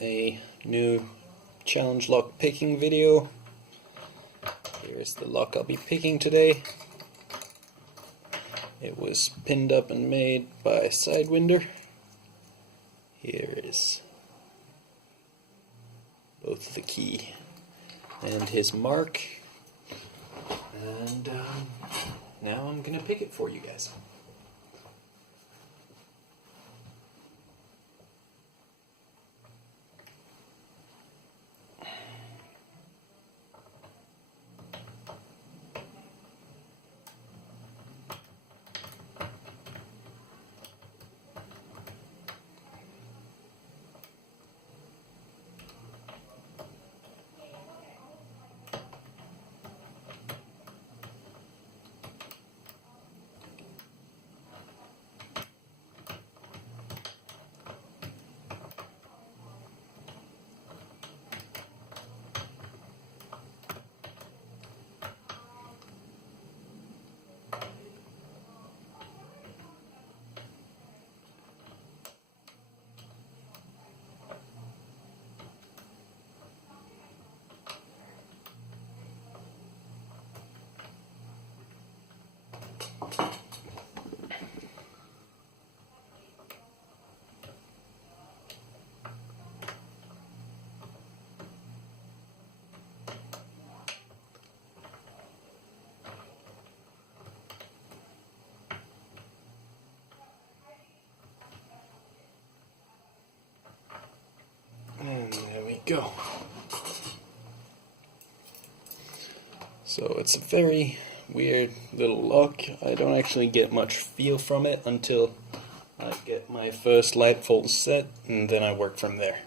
a new challenge lock picking video. Here's the lock I'll be picking today. It was pinned up and made by Sidewinder. Here is both the key and his mark. And now I'm gonna pick it for you guys. And there we go. So it's a very weird little lock. I don't actually get much feel from it until I get my first light pulse set, and then I work from there.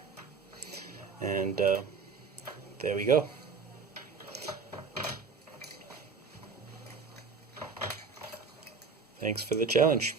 And there we go. Thanks for the challenge.